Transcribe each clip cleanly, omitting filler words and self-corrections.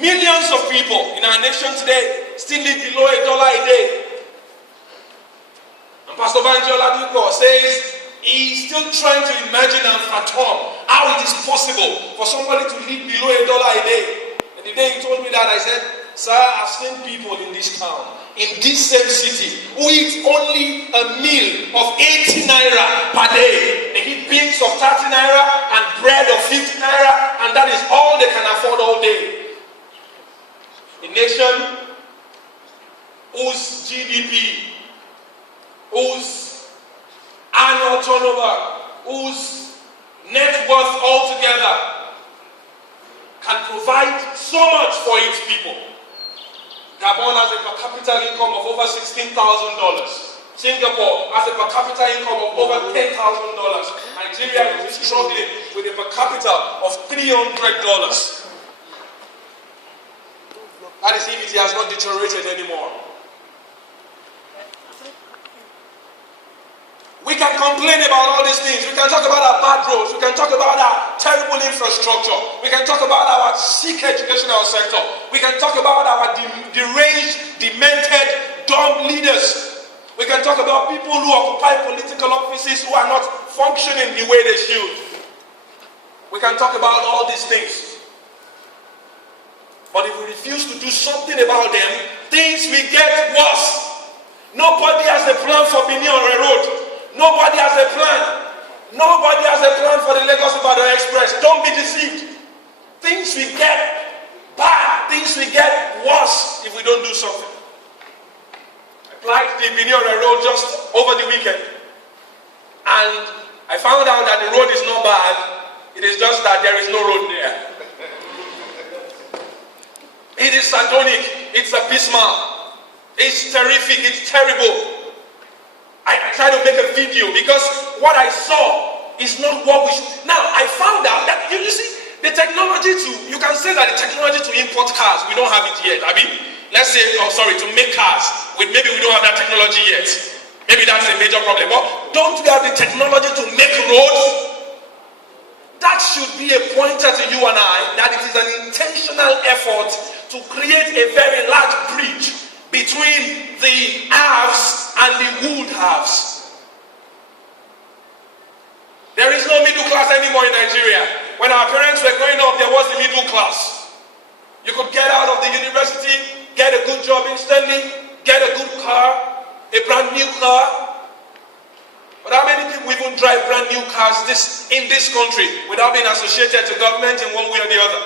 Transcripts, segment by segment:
Millions of people in our nation today still live below $1 a day. And Pastor Banjo Oladipo says he's still trying to imagine and fathom how it is possible for somebody to live below $1 a day. And the day he told me that, I said, sir, I've seen people in this town, in this same city, who eat only a meal of 80 naira per day. They eat beans of 30 naira and bread of 50 naira, and that is all they can afford all day. A nation whose GDP, whose annual turnover, whose net worth altogether can provide so much for its people. Gabon has a per capita income of over $16,000. Singapore has a per capita income of over $10,000. Nigeria is struggling with a per capita of $300. That is if it has not deteriorated anymore. We can complain about all these things. We can talk about our bad roads. We can talk about our terrible infrastructure. We can talk about our sick educational sector. We can talk about our deranged, demented, dumb leaders. We can talk about people who occupy political offices who are not functioning the way they should. We can talk about all these things. But if we refuse to do something about them, things will get worse. Nobody has a plan for Benin Road. Nobody has a plan. Nobody has a plan for the Lagos-Ibadan Express. Don't be deceived. Things will get bad. Things will get worse if we don't do something. I applied the Benin Road just over the weekend. And I found out that the road is not bad. It is just that there is no road there. It is sardonic, it's abysmal, it's terrific, it's terrible. I tried to make a video because what I saw is not what we should. Now, I found out that, you see, the technology you can say that the technology to import cars, we don't have it yet. I mean, let's say, to make cars, maybe we don't have that technology yet. Maybe that's a major problem. But don't we have the technology to make roads? That should be a pointer to you and I, that it is an intentional effort to create a very large bridge between the haves and the would haves. There is no middle class anymore in Nigeria. When our parents were growing up, there was the middle class. You could get out of the university, get a good job instantly, get a good car, a brand new car. But how many people even drive brand new cars in this country without being associated to government in one way or the other?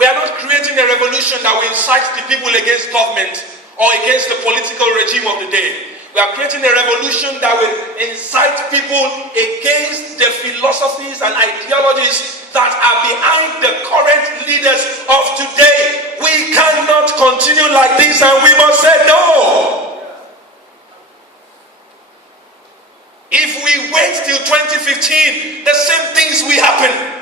We are not creating a revolution that will incite the people against government or against the political regime of the day. We are creating a revolution that will incite people against the philosophies and ideologies that are behind the current leaders of today. We cannot continue like this, and we must say no. If we wait till 2015, the same things will happen.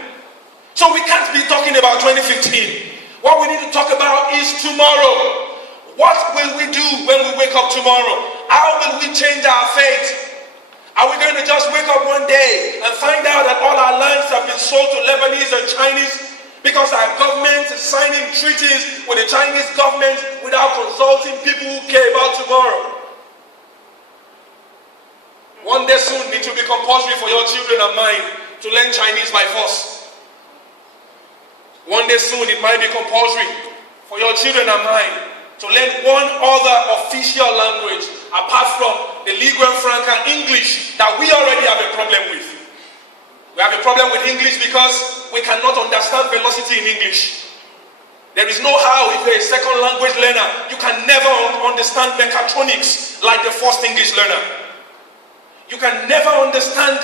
So we can't be talking about 2015. What we need to talk about is tomorrow. What will we do when we wake up tomorrow? How will we change our fate? Are we going to just wake up one day and find out that all our lands have been sold to Lebanese and Chinese because our government is signing treaties with the Chinese government without consulting people who care about tomorrow? One day soon it will be compulsory for your children and mine to learn Chinese by force. One day soon it might be compulsory for your children and mine to learn one other official language apart from the lingua franca English that we already have a problem with. We have a problem with English because we cannot understand velocity in English. There is no how. If you're a second language learner, you can never understand mechatronics like the first English learner. You can never understand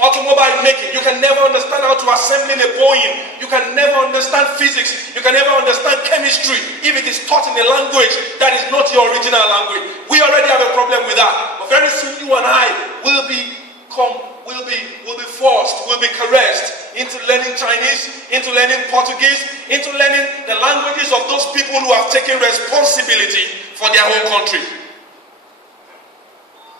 automobile making. You can never understand how to assemble a Boeing. You can never understand physics. You can never understand chemistry if it is taught in a language that is not your original language. We already have a problem with that. But very soon you and I will be forced, will be caressed into learning Chinese, into learning Portuguese, into learning the languages of those people who have taken responsibility for their own country.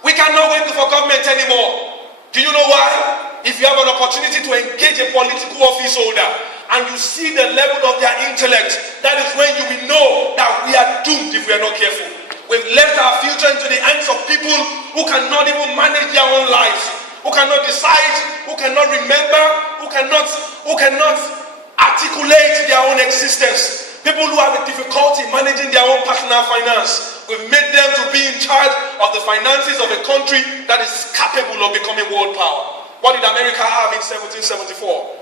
We cannot wait for government anymore. Do you know why? if you have an opportunity to engage a political office holder and you see the level of their intellect, that is when you will know that we are doomed if we are not careful. We've left our future into the hands of people who cannot even manage their own lives, who cannot decide, who cannot remember, who cannot articulate their own existence. People who have a difficulty managing their own personal finance. We've made them to be in charge of the finances of a country that is capable of becoming world power. What did America have in 1774?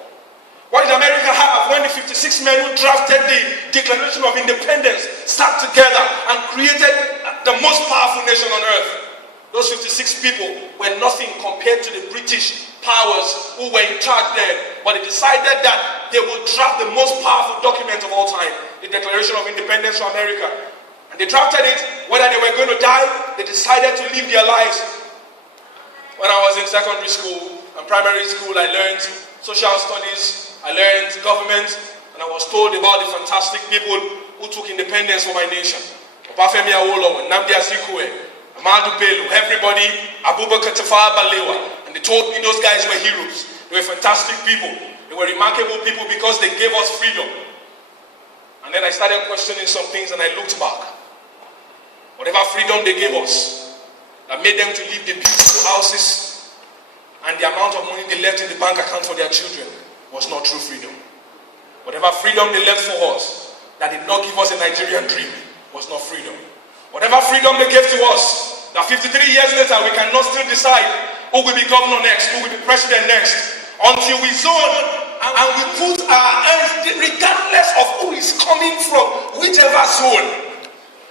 What did America have when the 56 men who drafted the Declaration of Independence sat together and created the most powerful nation on earth? Those 56 people were nothing compared to the British powers who were in charge there. But they decided that they would draft the most powerful document of all time, the Declaration of Independence for America. And they drafted it, whether they were going to die, they decided to live their lives. When I was in secondary school and primary school, I learned social studies, I learned government, and I was told about the fantastic people who took independence for my nation. Obafemi Awolowo, Nnamdi Azikiwe, Ahmadu Bello, everybody, Abubakar Tafawa Balewa. And they told me those guys were heroes. They were fantastic people. They were remarkable people because they gave us freedom. And then I started questioning some things and I looked back. Whatever freedom they gave us, that made them to live the beautiful houses and the amount of money they left in the bank account for their children was not true freedom. Whatever freedom they left for us, that did not give us a Nigerian dream, was not freedom. Whatever freedom they gave to us, that 53 years later we cannot still decide who will be governor next, who will be president next, until we zone and we put our hands, regardless of who is coming from whichever zone,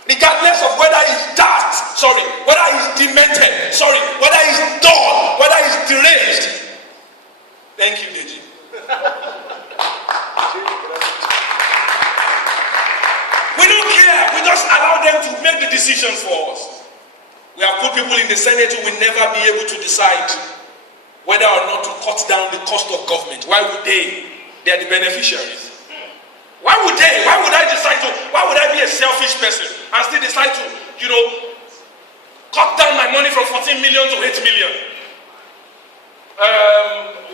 regardless of whether he's daft, whether he's demented, whether he's dull, whether he's deranged. Thank you, Deji. We don't care. We just allow them to make the decisions for us. We have put people in the Senate who will never be able to decide whether or not to cut down the cost of government. Why would they? They are the beneficiaries. Why would they? Why would I be a selfish person and still decide to, cut down my money from 14 million to 8 million?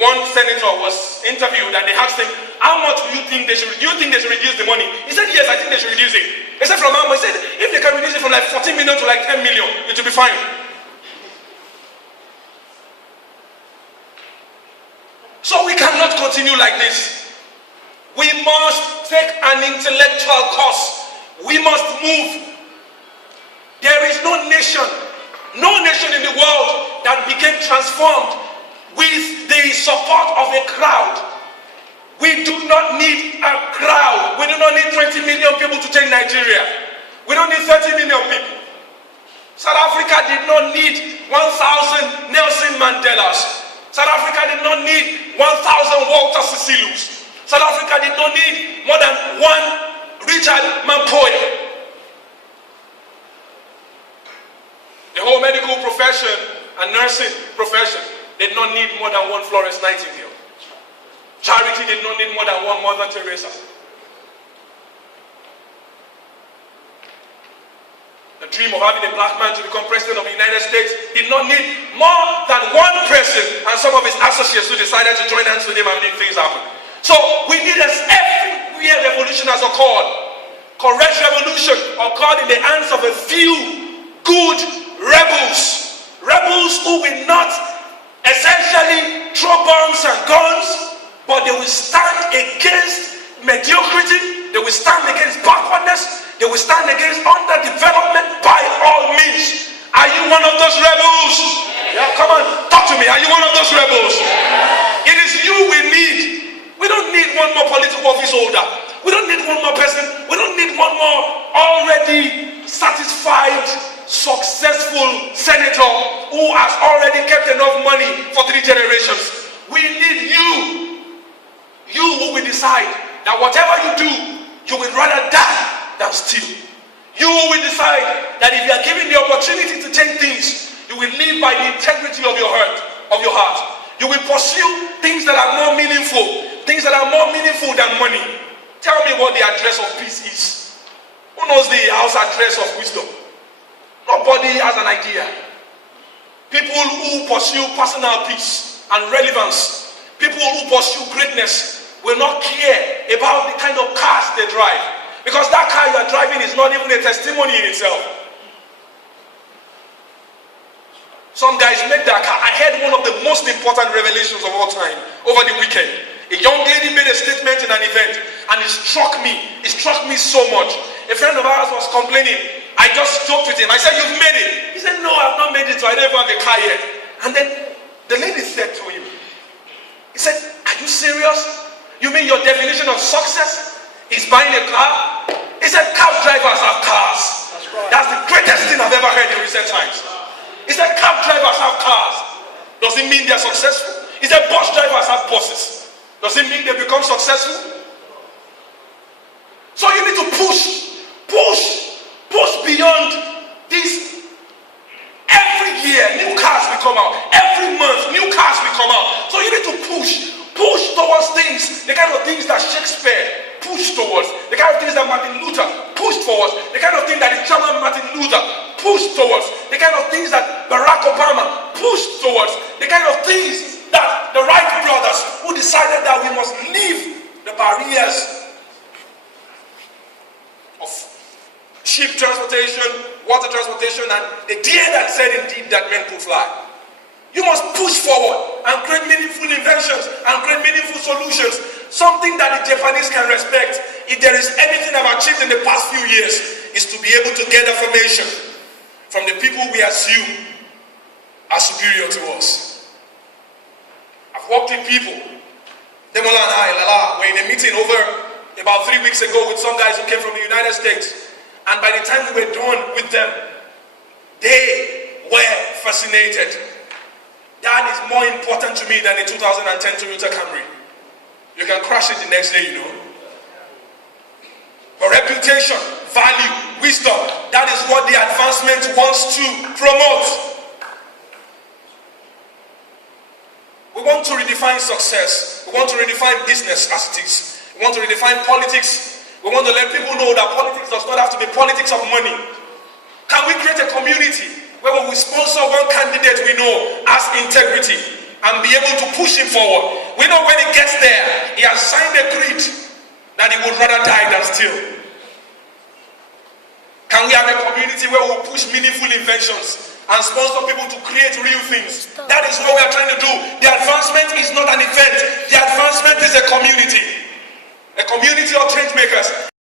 One senator was interviewed and they asked him, how much do you think they should reduce the money? He said, yes, I think they should reduce it. He said, from how much? He said, if they can reduce it from like 14 million to like 10 million, it will be fine. So we cannot continue like this. We must take an intellectual course. We must move. There is no nation in the world that became transformed with the support of a crowd. We do not need a crowd. We do not need 20 million people to take Nigeria. We don't need 30 million people. South Africa did not need 1,000 Nelson Mandelas. South Africa did not need 1,000 Walter Sissilus. South Africa did not need more than one Richard Mampoya. The whole medical profession and nursing profession did not need more than one Florence Nightingale. Charity did not need more than one Mother Teresa. The dream of having a black man to become president of the United States did not need more than one person and some of his associates who decided to join hands with him and make things happen. So we need everywhere revolution has occurred. Correct revolution occurred in the hands of a few good rebels. Rebels who will not essentially throw bombs and guns, but they will stand against mediocrity, they will stand against backwardness, they will stand against underdevelopment by all means. Are you one of those rebels? Yeah, come on, talk to me. Are you one of those rebels? It is you we need. We don't need one more political office holder. We don't need one more person. We don't need one more already satisfied, successful senator who has already kept enough money for 3 generations. We need you. You who will decide that whatever you do, you will rather die than steal. You who will decide that if you are given the opportunity to change things, you will live by the integrity of your heart. You will pursue things that are more meaningful than money. Tell me what the address of peace is. Who knows the house address of wisdom? Nobody has an idea. People who pursue personal peace, and relevance. People who pursue greatness will not care about the kind of cars they drive, because that car you are driving is not even a testimony in itself. Some guys make their car. I heard one of the most important revelations of all time over the weekend. A young lady made a statement in an event, and it struck me. It struck me so much. A friend of ours was complaining. I just joked with him. I said, "You've made it." He said, "No, I've not made it, so I don't even have a car yet." And then the lady said to him, he said, "Are you serious? You mean your definition of success is buying a car?" He said, "Cab drivers have cars." That's right. That's the greatest thing I've ever heard in recent times. He said, "Cab drivers have cars. Does it mean they're successful?" He said, "Bus drivers have buses. Does it mean they become successful?" So you need to push beyond this. Every year, new cars will come out. Every month, new cars will come out. So you need to push towards things, the kind of things that Shakespeare pushed towards, the kind of things that Martin Luther pushed towards, the kind of thing that the German Martin Luther pushed towards, the kind of things that Barack Obama pushed towards, the kind of things that the Wright brothers, who decided that we must leave the barriers of ship transportation, water transportation, and the day that said indeed that men could fly. You must push forward and create meaningful inventions and create meaningful solutions. Something that the Japanese can respect. If there is anything I've achieved in the past few years, is to be able to get information from the people we assume are superior to us. I've worked with people. Demola and I, Lala, were in a meeting over about 3 weeks ago with some guys who came from the United States. And by the time we were done with them, they were fascinated. That is more important to me than the 2010 Toyota Camry. You can crash it the next day, you know. But reputation, value, wisdom, that is what the advancement wants to promote. We want to redefine success. We want to redefine business as it is. We want to redefine politics. We want to let people know that politics does not have to be politics of money. Can we create a community where we sponsor one candidate we know has integrity and be able to push him forward? We know when he gets there, he has signed a creed that he would rather die than steal. Can we have a community where we push meaningful inventions and sponsor people to create real things? That is what we are trying to do. The advancement is not an event. The advancement is a community of change makers.